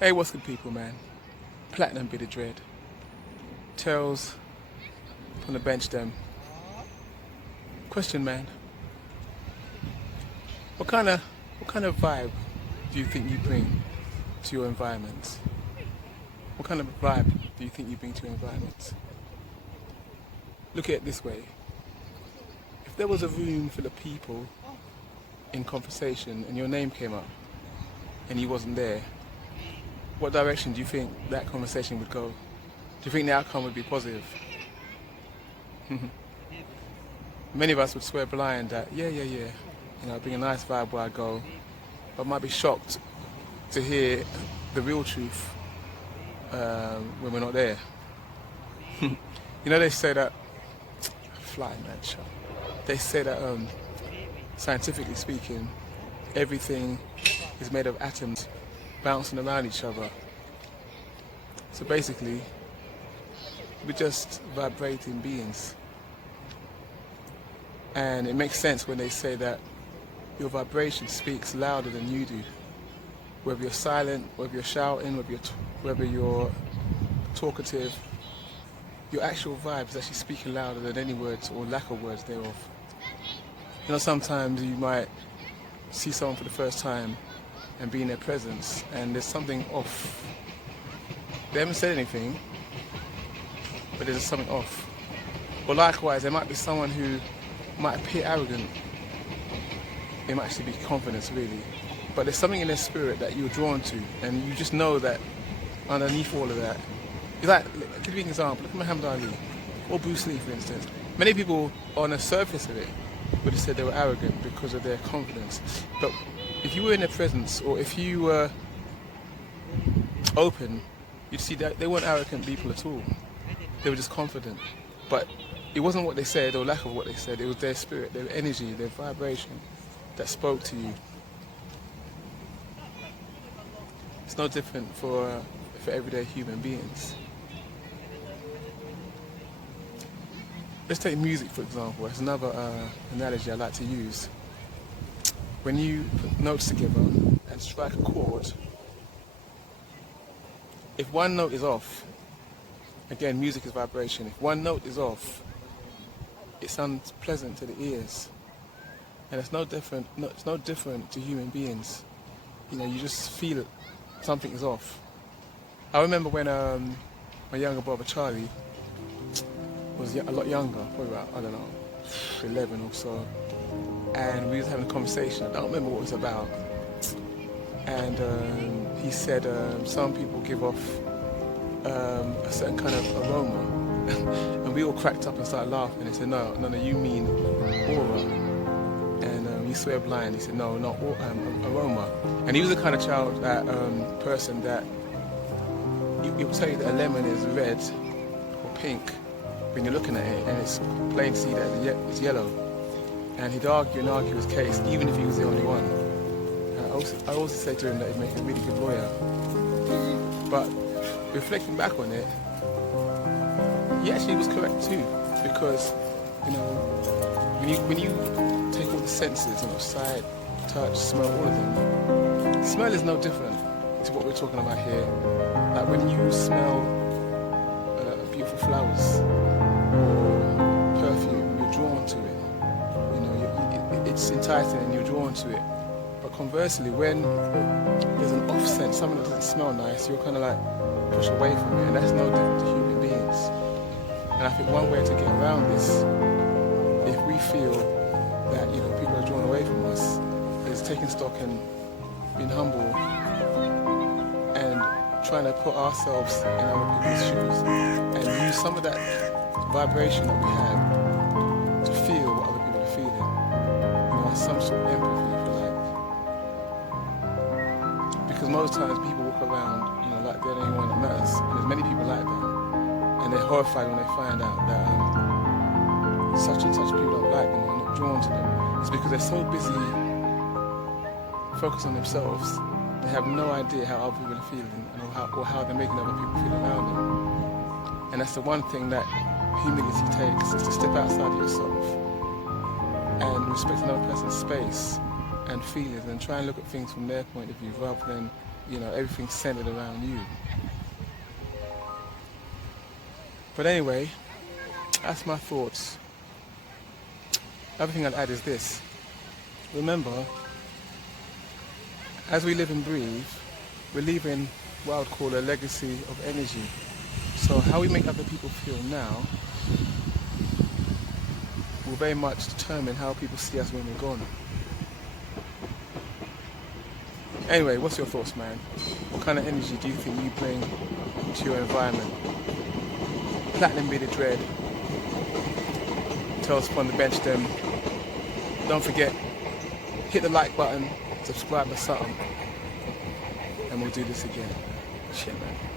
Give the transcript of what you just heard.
Hey, what's good, people, man? Platinum Bit of Dread. Tells from the bench them. Question, man. What kind of vibe do you think you bring to your environment? What kind of vibe do you think you bring to your environment? Look at it this way. If there was a room full of people in conversation and your name came up and you wasn't there, what direction do you think that conversation would go? Do you think the outcome would be positive? Many of us would swear blind that, yeah, bring a nice vibe where I go, but might be shocked to hear the real truth when we're not there. They say that, flying man show. They say that, scientifically speaking, everything is made of atoms bouncing around each other. So basically, we're just vibrating beings. And it makes sense when they say that your vibration speaks louder than you do. Whether you're silent, whether you're shouting, whether you're talkative, your actual vibe is actually speaking louder than any words or lack of words thereof. Sometimes you might see someone for the first time and be in their presence and there's something off. They haven't said anything, but there's something off. Or likewise, there might be someone who might appear arrogant. They might actually be confident, really. But there's something in their spirit that you're drawn to, and you just know that underneath all of that, it's like, I'll give you an example. Look at Muhammad Ali, or Bruce Lee, for instance. Many people, on the surface of it, would have said they were arrogant because of their confidence. But if you were in their presence, or if you were open, you'd see that they weren't arrogant people at all. They were just confident. But it wasn't what they said or lack of what they said. It was their spirit, their energy, their vibration that spoke to you. It's no different for everyday human beings. Let's take music, for example. That's another analogy I like to use. When you put notes together and strike a chord, if one note is off, again, music is vibration. If one note is off, it sounds pleasant to the ears, and it's no different. It's no different to human beings. You just feel it. Something is off. I remember when my younger brother Charlie was a lot younger, probably about 11 or so, and we was having a conversation. I don't remember what it was about, and he said some people give off a certain kind of aroma. And we all cracked up and started laughing. He said, no, you mean aura. And he swear blind. He said, no, not aroma. And he was the kind of child, person that he will tell you that a lemon is red or pink when you're looking at it, and it's plain to see that it's yellow. And he'd argue his case, even if he was the only one. And I also say to him that he'd make a really good lawyer. But reflecting back on it, he actually was correct too, because when you take all the senses, sight, touch, smell, all of them, smell is no different to what we're talking about here. Like when you smell beautiful flowers or perfume, you're drawn to it. It's enticing and you're drawn to it. But conversely, when there's an off scent, something that doesn't smell nice, you're kind of like push away from it, and that's no different to human beings. And I think one way to get around this, if we feel that people are drawn away from us, is taking stock and being humble and trying to put ourselves in other people's shoes and use some of that vibration that we have to feel what other people are feeling. Some sort of empathy, if you like. Because most times people walk around like they're the only one that matters. And there's many people like that. And they're horrified when they find out that such and such people don't like them or not drawn to them. It's because they're so busy focused on themselves, they have no idea how other people are feeling or how they're making other people feel around them. And that's the one thing that humility takes, is to step outside of yourself and respect another person's space and feelings and try and look at things from their point of view rather than you know, everything's centered around you. But anyway, that's my thoughts. Everything I'd add is this. Remember, as we live and breathe, we're leaving what I would call a legacy of energy. So how we make other people feel now will very much determine how people see us when we're gone. Anyway, what's your thoughts, man? What kind of energy do you think you bring to your environment? Platinum bearded dread. Tell us upon the bench then. Don't forget, hit the like button, subscribe or something, and we'll do this again. Shit, man.